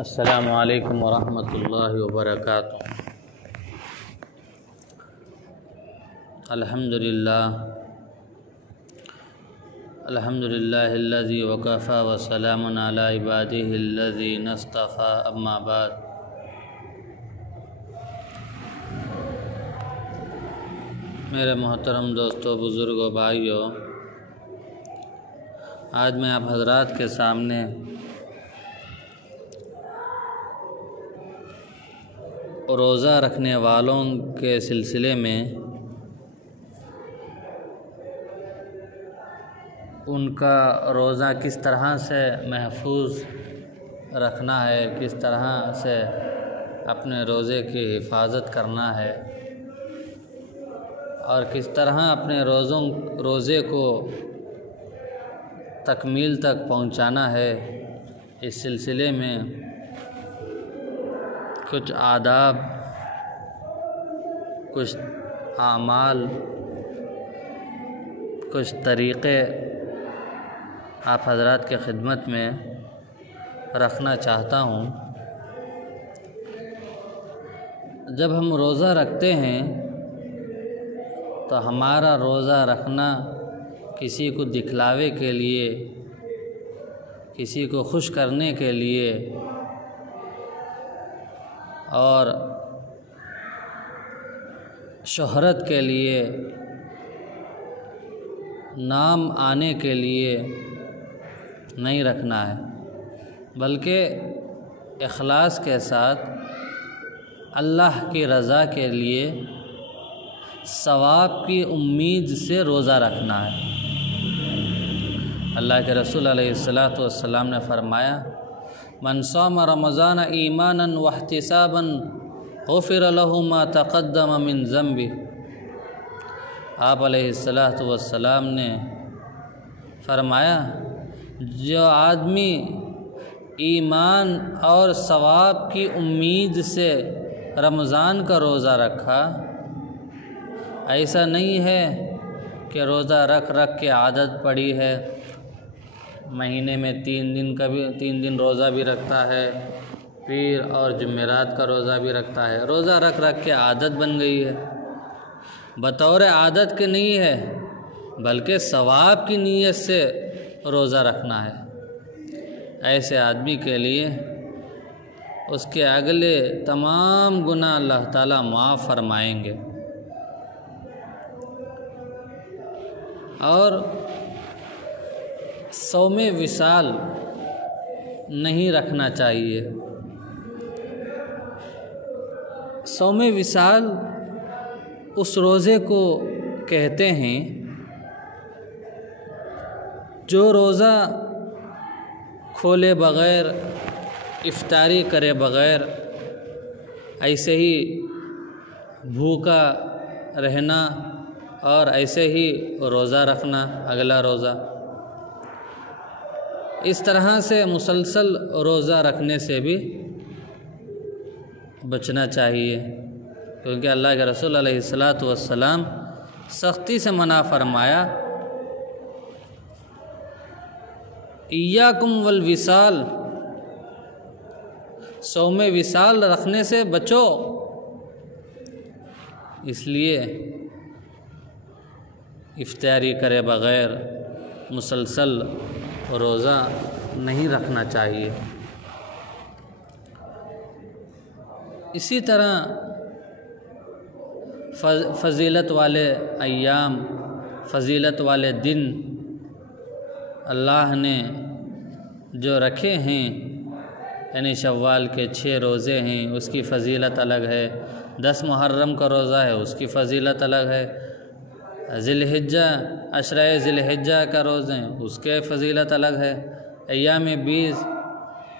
अस्सलामु अलैकुम वरहमतुल्लाहि वबरकातुहू। अल्हम्दुलिल्लाहिल्लज़ी वकफ़ा व सलामुन अला इबादिहिल्लज़ीना इस्तफ़ा, अम्मा बाद। मेरे मोहतरम दोस्तों, बुज़ुर्गों, भाइयों, आज मैं आप हज़रात के सामने रोज़ा रखने वालों के सिलसिले में उनका रोज़ा किस तरह से महफूज रखना है, किस तरह से अपने रोज़े की हिफाजत करना है और किस तरह अपने रोज़े को तकमील तक पहुंचाना है, इस सिलसिले में कुछ आदाब, कुछ आमाल, कुछ तरीक़े आप हज़रात के खिदमत में रखना चाहता हूँ। जब हम रोज़ा रखते हैं तो हमारा रोज़ा रखना किसी को दिखलावे के लिए, किसी को खुश करने के लिए और शोहरत के लिए, नाम आने के लिए नहीं रखना है, बल्कि इखलास के साथ अल्लाह की रज़ा के लिए सवाब की उम्मीद से रोज़ा रखना है। अल्लाह के रसूल अलैहिस्सलातु वस्सलाम ने फरमाया, मन साम रमज़ान ईमानन वहतिसाबन गुफ़िर लहु मा तक़द्दम मिन ज़म्बि। आप अलैहिस्सलातु वस्सलाम ने फरमाया, जो आदमी ईमान और सवाब की उम्मीद से रमज़ान का रोज़ा रखा, ऐसा नहीं है कि रोज़ा रख रख के आदत पड़ी है, महीने में 3 दिन रोज़ा भी रखता है, पीर और जुमेरात का रोज़ा भी रखता है। रोज़ा रख रख के आदत बन गई है। बतौर आदत के नहीं है, बल्कि सवाब की नीयत से रोज़ा रखना है। ऐसे आदमी के लिए उसके अगले तमाम गुनाह अल्लाह ताला माफ़ फरमाएंगे। और सौमे विसाल नहीं रखना चाहिए। सौमे विसाल उस रोज़े को कहते हैं जो रोज़ा खोले बग़ैर, इफ्तारी करे बग़ैर, ऐसे ही भूखा रहना और ऐसे ही रोज़ा रखना, अगला रोज़ा, इस तरह से मुसलसल रोज़ा रखने से भी बचना चाहिए, क्योंकि अल्लाह के रसूल अलैहिस्सलातु वस्सलाम सख्ती से मना फरमाया, इय्याकुम वल विसाल, सौमे विसाल रखने से बचो। इसलिए इफ्तारी करे बग़ैर मुसलसल रोज़ा नहीं रखना चाहिए। इसी तरह फ़जीलत वाले अय्याम, फ़जीलत वाले दिन अल्लाह ने जो रखे हैं, यानी शव्वाल के 6 रोज़े हैं, उसकी फ़जीलत अलग है। 10 मुहर्रम का रोज़ा है, उसकी फ़जीलत अलग है। ज़िलहिज्जा, अशराए ज़िलहिज्जा का रोज़े हैं, उसके फ़जीलत अलग है। अय्याम बीज़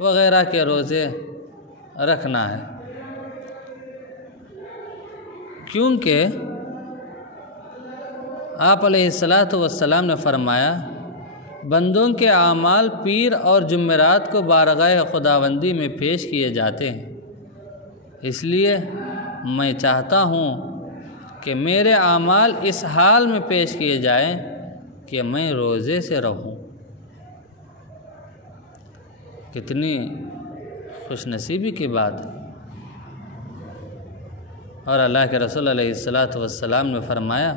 वग़ैरह के रोज़े रखना है, क्योंकि आप अलैहिस्सलातु वस्सलाम ने फरमाया, बंदों के आमाल पीर और जुमेरात को बारगाह खुदावंदी में पेश किए जाते हैं। इसलिए मैं चाहता हूँ कि मेरे आमाल इस हाल में पेश किए जाएं कि मैं रोज़े से रहूं। कितनी खुशनसीबी की बात है। और अल्लाह के रसूल अलैहिस्सलातु वस्सलाम ने फरमाया,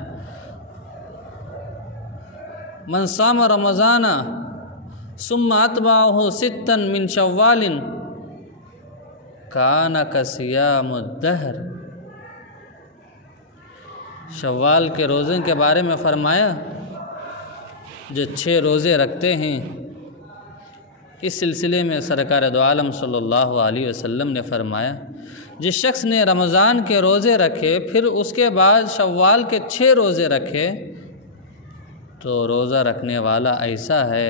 मन साम रमज़ाना सुम्मा अतबाहु सित्तन मिन शव्वालिन काना कसियामुद्दहर। शव्वाल के रोज़े के बारे में फ़रमाया, जो 6 रोज़े रखते हैं। इस सिलसिले में सरकार दो आलम सल्लल्लाहु अलैहि वसल्लम ने फ़रमाया, जिस शख्स ने रमज़ान के रोज़े रखे फिर उसके बाद शव्वाल के 6 रोज़े रखे तो रोज़ा रखने वाला ऐसा है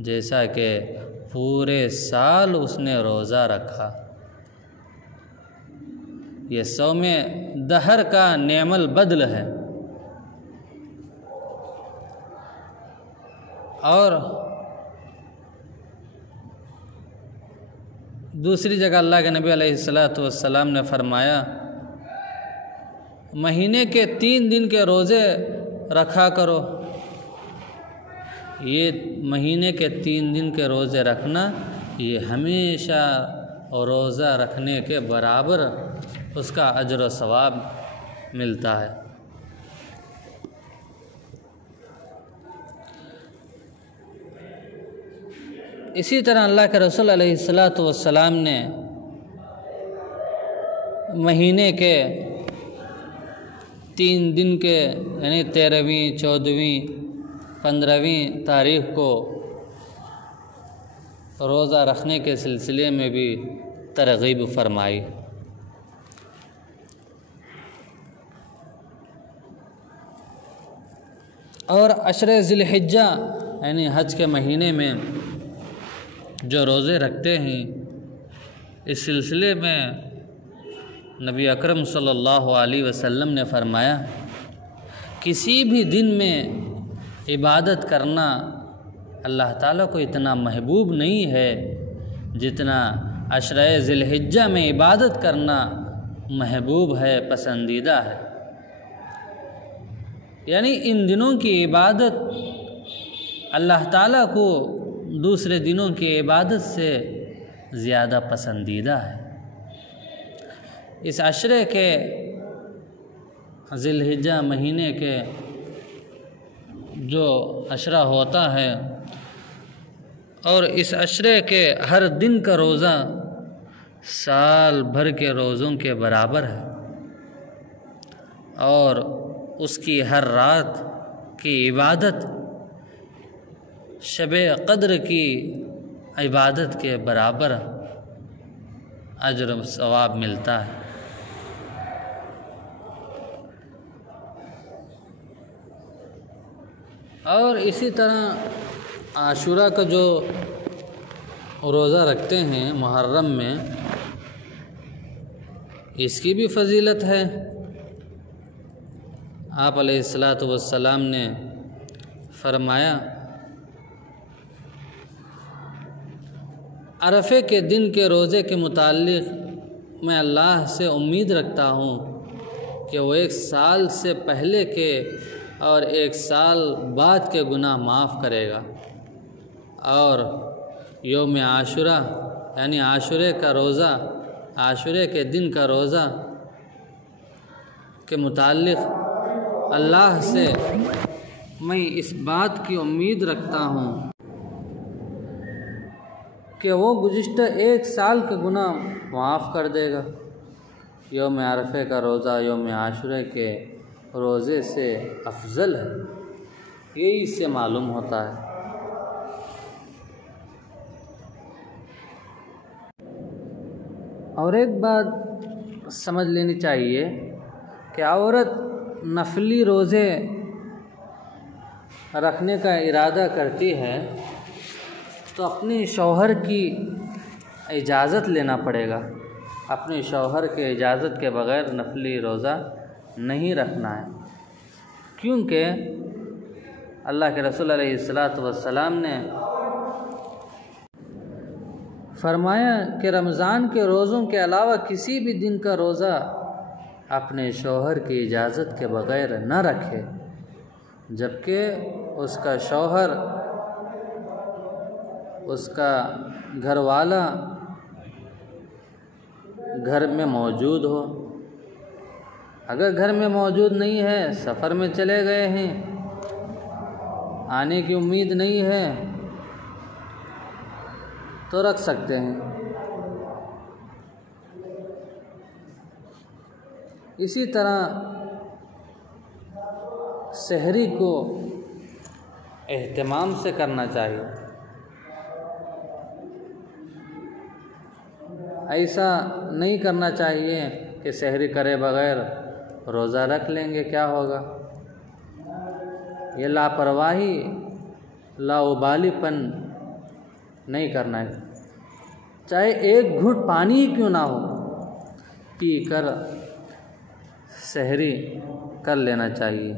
जैसा कि पूरे साल उसने रोज़ा रखा। ये सौमे दहर का नेमल बदल है। और दूसरी जगह अल्लाह के नबी अलैहिस्सलातु वस्सलाम ने फरमाया, महीने के 3 दिन के रोज़े रखा करो। ये महीने के 3 दिन के रोज़े रखना ये हमेशा रोज़ा रखने के बराबर उसका अजर व सवाब मिलता है। इसी तरह अल्लाह के रसूल अलैहिस्सलातु वस्सलाम ने महीने के 3 दिन के यानी 13वीं, 14वीं, 15वीं तारीख़ को रोज़ा रखने के सिलसिले में भी तरग़ीब फरमाई। और अशरे ज़िलहिज्जा यानी हज के महीने में जो रोज़े रखते हैं, इस सिलसिले में नबी अकरम सल्लल्लाहु अलैहि वसल्लम ने फरमाया, किसी भी दिन में इबादत करना अल्लाह ताला को इतना महबूब नहीं है जितना अशरे ज़िलहिज्जा में इबादत करना महबूब है, पसंदीदा है। यानी इन दिनों की इबादत अल्लाह ताला को दूसरे दिनों की इबादत से ज़्यादा पसंदीदा है। इस अशरे के ज़िलहिज्जा महीने के जो अशरा होता है और इस अशरे के हर दिन का रोज़ा साल भर के रोज़ों के बराबर है और उसकी हर रात की इबादत शबे क़द्र की इबादत के बराबर अजर व सवाब मिलता है। और इसी तरह आशूरा का जो रोज़ा रखते हैं मुहर्रम में, इसकी भी फजीलत है। आप अलैहिस्सलातु वस्सलाम ने फरमाया, अरफ़े के दिन के रोज़े के मुताल्लिक़ मैं अल्लाह से उम्मीद रखता हूँ कि वो 1 साल से पहले के और 1 साल बाद के गुनाह माफ़ करेगा। और यौम आशुरा यानी आशुरे का रोज़ा, आशुरे के दिन का रोज़ा के मुताल्लिक़ अल्लाह से मैं इस बात की उम्मीद रखता हूँ कि वो गुज़िश्ता 1 साल का गुनाह माफ़ कर देगा। यौम अरफ़े का रोज़ा यौम आशुरे के रोज़े से अफजल है, यही इससे मालूम होता है। और एक बात समझ लेनी चाहिए कि औरत नफली रोज़े रखने का इरादा करती है तो अपने शौहर की इजाज़त लेना पड़ेगा। अपने शौहर के इजाज़त के बग़ैर नफली रोज़ा नहीं रखना है, क्योंकि अल्लाह के रसूल अलैहिस्सलातु वस्सलाम ने फरमाया कि रमज़ान के रोज़ों के अलावा किसी भी दिन का रोज़ा अपने शौहर की इजाज़त के बग़ैर न रखे, जबकि उसका शौहर, उसका घरवाला घर में मौजूद हो। अगर घर में मौजूद नहीं है, सफ़र में चले गए हैं, आने की उम्मीद नहीं है, तो रख सकते हैं। इसी तरह सहरी को एहतमाम से करना चाहिए। ऐसा नहीं करना चाहिए कि सहरी करे बगैर रोज़ा रख लेंगे, क्या होगा। ये लापरवाही, लाउबालीपन नहीं करना है। चाहे एक घूंट पानी ही क्यों ना हो, पी कर सहरी कर लेना चाहिए।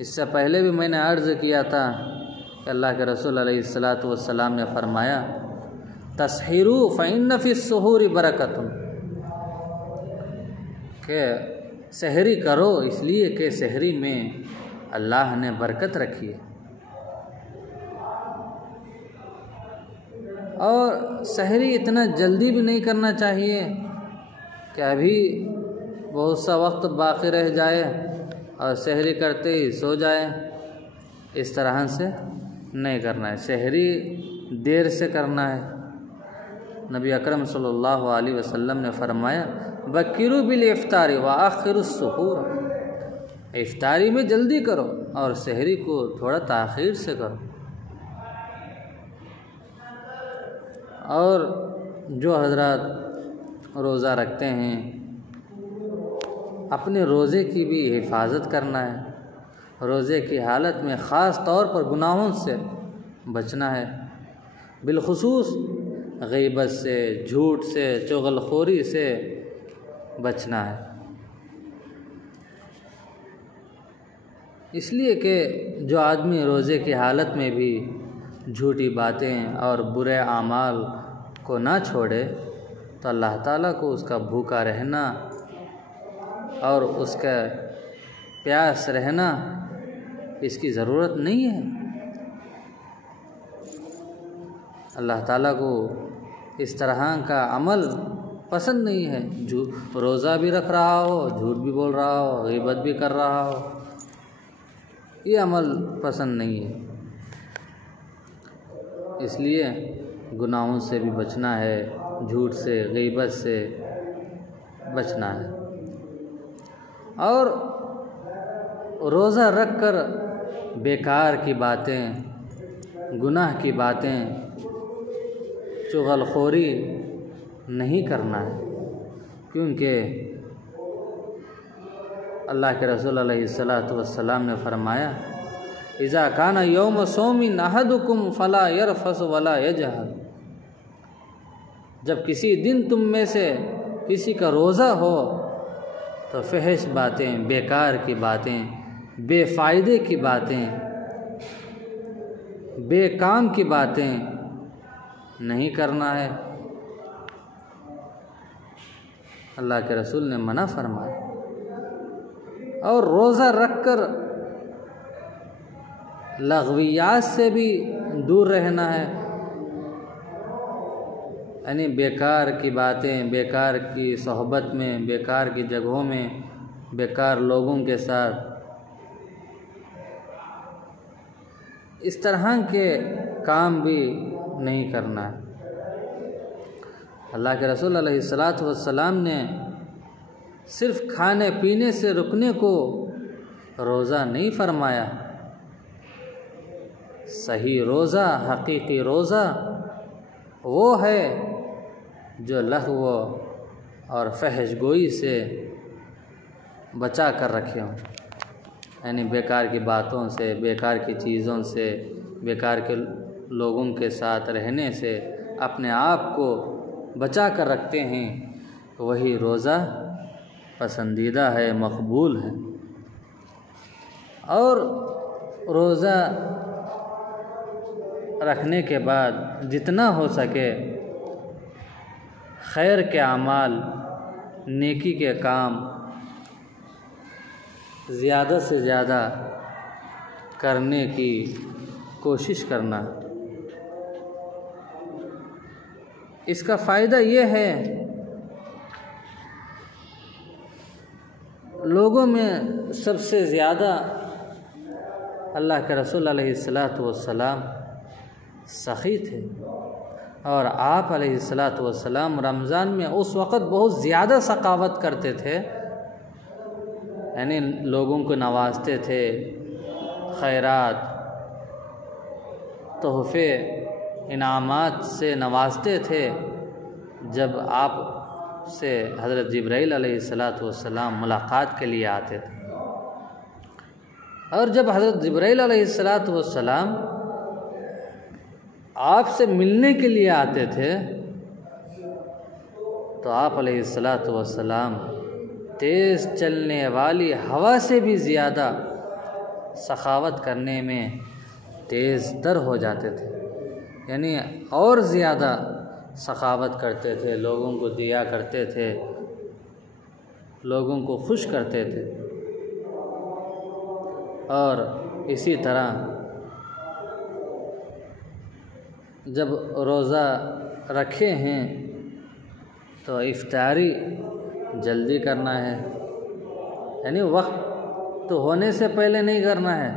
इससे पहले भी मैंने अर्ज़ किया था कि अल्लाह के रसूल अलैहिस्सलातु वस्सलाम ने फरमाया, तस्हीरू फ़इन्न फ़िस्सुहूरि बरकतुन, कि सहरी करो इसलिए कि सहरी में अल्लाह ने बरकत रखी है। और सहरी इतना जल्दी भी नहीं करना चाहिए कि अभी बहुत सा वक्त बाकी रह जाए और सहरी करते ही सो जाए। इस तरह से नहीं करना है, सहरी देर से करना है। नबी अकरम सल्लल्लाहु अलैहि वसल्लम ने फरमाया, बकिरू बिल इफ्तारी व आखिरुस सुहूर, इफ्तारी में जल्दी करो और सहरी को थोड़ा ताख़ीर से करो। और जो हजरत रोज़ा रखते हैं, अपने रोज़े की भी हिफाजत करना है। रोज़े की हालत में ख़ास तौर पर गुनाहों से बचना है, बिलखुसूस गीबत से, झूठ से, चुगलखोरी से बचना है। इसलिए कि जो आदमी रोज़े की हालत में भी झूठी बातें और बुरे आमाल को ना छोड़े, तो अल्लाह ताला को उसका भूखा रहना और उसका प्यास रहना इसकी ज़रूरत नहीं है। अल्लाह ताला को इस तरह का अमल पसंद नहीं है। रोज़ा भी रख रहा हो, झूठ भी बोल रहा हो, गीबत भी कर रहा हो, ये अमल पसंद नहीं है। इसलिए गुनाहों से भी बचना है, झूठ से, गीबत से बचना है। और रोज़ा रख कर बेकार की बातें, गुनाह की बातें, चुगलखोरी नहीं करना है, क्योंकि अल्लाह के रसूल अलैहिस्सलातु वस्सलाम ने फरमाया, इज़ा काना यौम सौमिन अहदुकुम फला यरफस वला यजहल, जब किसी दिन तुम में से किसी का रोज़ा हो तो फहश बातें, बेकार की बातें, बेफ़ायदे की बातें, बेकाम की बातें नहीं करना है। अल्लाह के रसूल ने मना फरमाया। और रोज़ा रखकर लग़वियात से भी दूर रहना है, यानी बेकार की बातें, बेकार की सोहबत में, बेकार की जगहों में, बेकार लोगों के साथ इस तरह के काम भी नहीं करना है। अल्लाह के रसूल अलैहिस्सलातु वस्सलाम ने सिर्फ खाने पीने से रुकने को रोज़ा नहीं फरमाया। सही रोज़ा, हकीकी रोज़ा वो है जो लहव और फहश गोई से बचा कर रखे हों, यानी बेकार की बातों से, बेकार की चीज़ों से, बेकार के लोगों के साथ रहने से अपने आप को बचा कर रखते हैं, वही रोज़ा पसंदीदा है, मकबूल है। और रोज़ा रखने के बाद जितना हो सके खैर के अमाल, नेकी के काम ज़्यादा से ज़्यादा करने की कोशिश करना। इसका फ़ायदा ये है लोगों में सबसे ज़्यादा अल्लाह के रसूल अलैहिस्सलातु वस्सलाम सखी थे और आप अलैहिस्सलातु वस्सलाम रमज़ान में उस वक़्त बहुत ज़्यादा सखावत करते थे, यानी लोगों को नवाजते थे, खैरात तोहफ़े इनामात से नवाजते थे। जब आप से हज़रत जिब्राइल अलैहिस्सलातु वस्सलाम मुलाकात के लिए आते थे और जब हज़रत जिब्राइल अलैहिस्सलातु वस्सलाम आपसे मिलने के लिए आते थे तो आप अलैहिस्सलातु वस्सलाम तेज़ चलने वाली हवा से भी ज़्यादा सखावत करने में तेज़ तर हो जाते थे, यानी और ज़्यादा सखावत करते थे, लोगों को दिया करते थे, लोगों को खुश करते थे। और इसी तरह जब रोज़ा रखे हैं तो इफ्तारी जल्दी करना है, यानी वक्त तो होने से पहले नहीं करना है,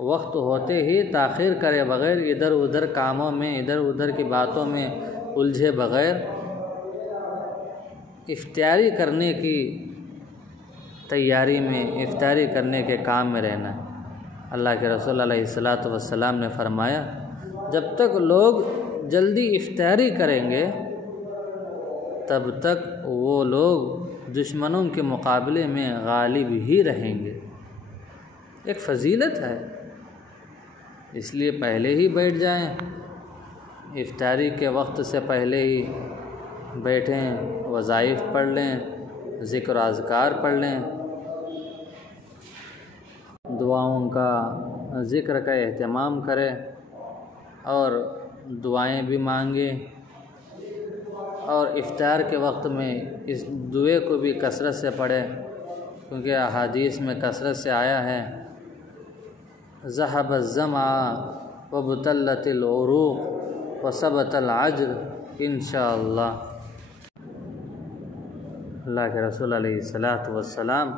वक्त होते ही ताख़ीर करे बग़ैर, इधर उधर कामों में, इधर उधर की बातों में उलझे बग़ैर इफ्तारी करने की तैयारी में, इफ्तारी करने के काम में रहना है। अल्लाह के रसूल अलैहिस्सलातु वस्सलाम ने फरमाया, जब तक लोग जल्दी इफ्तारी करेंगे तब तक वो लोग दुश्मनों के मुकाबले में गालिब ही रहेंगे। एक फ़जीलत है, इसलिए पहले ही बैठ जाएं, इफ्तारी के वक्त से पहले ही बैठें, वज़ाइफ पढ़ लें, ज़िक्र अज़कार पढ़ लें, दुआओं का ज़िक्र का एहतमाम करें और दुआएं भी मांगें और इफ्तार के वक्त में इस दुए को भी कसरत से पढ़ें, क्योंकि अहादीस में कसरत से आया है, ज़हब ज़मा व बुतल्लतिल उरूक़ व सबतल अज्र इंशाअल्लाह। अल्लाह के रसूल अलैहिस्सलातु वस्सलाम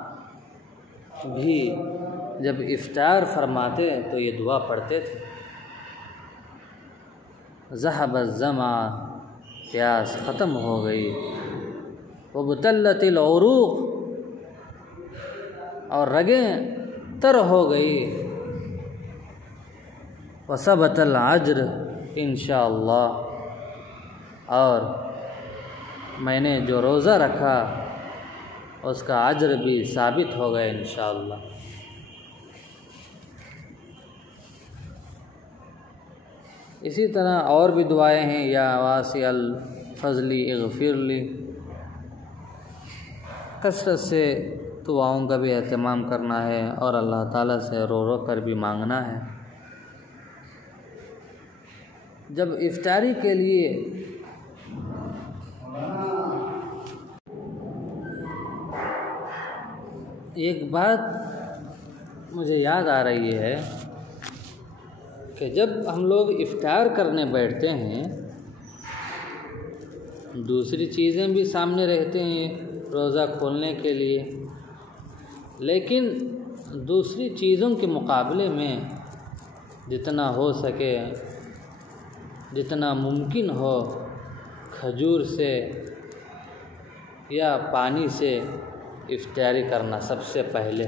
भी जब इफ्तार फरमाते तो ये दुआ पढ़ते थे, ज़हब ज़मा, प्यास ख़त्म हो गई, व बुतल्लतिल उरूक़, और रगें तर हो गई, व सबतल अज्र इंशाअल्लाह, और मैंने जो रोज़ा रखा उसका अज्र भी साबित हो गया इंशाअल्लाह। इसी तरह और भी दुआएं हैं, या वासिअल फ़ज़ली इग़फ़िरली, कसरत से दुआओं का भी एहतमाम करना है और अल्लाह ताला से रो रो कर भी मांगना है। जब इफ्तारी के लिए एक बात मुझे याद आ रही है कि जब हम लोग इफ्तार करने बैठते हैं, दूसरी चीज़ें भी सामने रहते हैं रोज़ा खोलने के लिए, लेकिन दूसरी चीज़ों के मुकाबले में जितना हो सके, जितना मुमकिन हो, खजूर से या पानी से इफ्तारी करना सबसे पहले,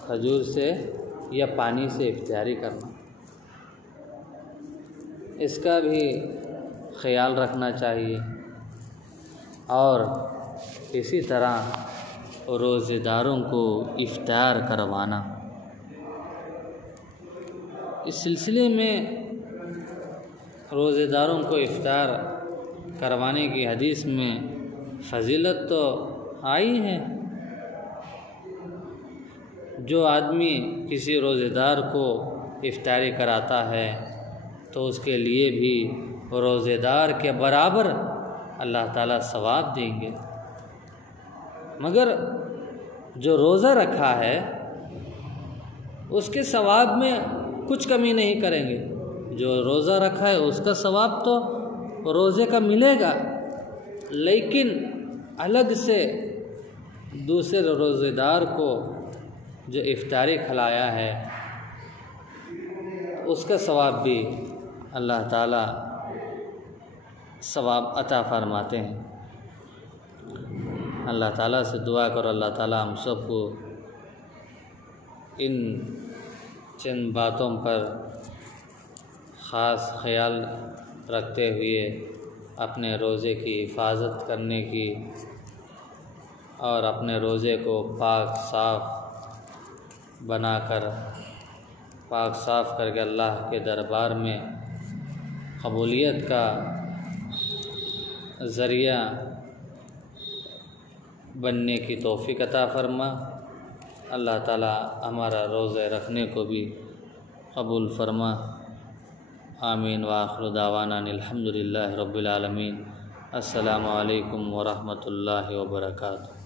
खजूर से या पानी से इफ्तारी करना, इसका भी ख्याल रखना चाहिए। और इसी तरह रोज़ेदारों को इफ्तार करवाना, इस सिलसिले में रोज़ेदारों को इफ्तार करवाने की हदीस में फ़जीलत तो आई है। जो आदमी किसी रोज़ेदार को इफ्तारी कराता है तो उसके लिए भी रोज़ेदार के बराबर अल्लाह ताला सवाब देंगे, मगर जो रोज़ा रखा है उसके सवाब में कुछ कमी नहीं करेंगे। जो रोज़ा रखा है उसका सवाब तो रोज़े का मिलेगा, लेकिन अलग से दूसरे रोज़ेदार को जो इफ्तारी खिलाया है उसका सवाब भी अल्लाह ताला सवाब अता फरमाते हैं। अल्लाह ताला से दुआ करो, अल्लाह ताला हम सबको इन चंद बातों पर ख़ास ख्याल रखते हुए अपने रोज़े की हिफाजत करने की और अपने रोज़े को पाक साफ़ बनाकर पाक साफ़ करके अल्लाह के दरबार में कबूलियत का ज़रिया बनने की तौफ़ीक़ अता फ़रमा। अल्लाह ताला हमारा रोज़े रखने को भी कबूल फ़रमा। आमीन व आखिरु दावाना अल्हम्दुलिल्लाहि रब्बिल आलमीन। अस्सलामु अलैकुम व रहमतुल्लाहि व बरकातुहू।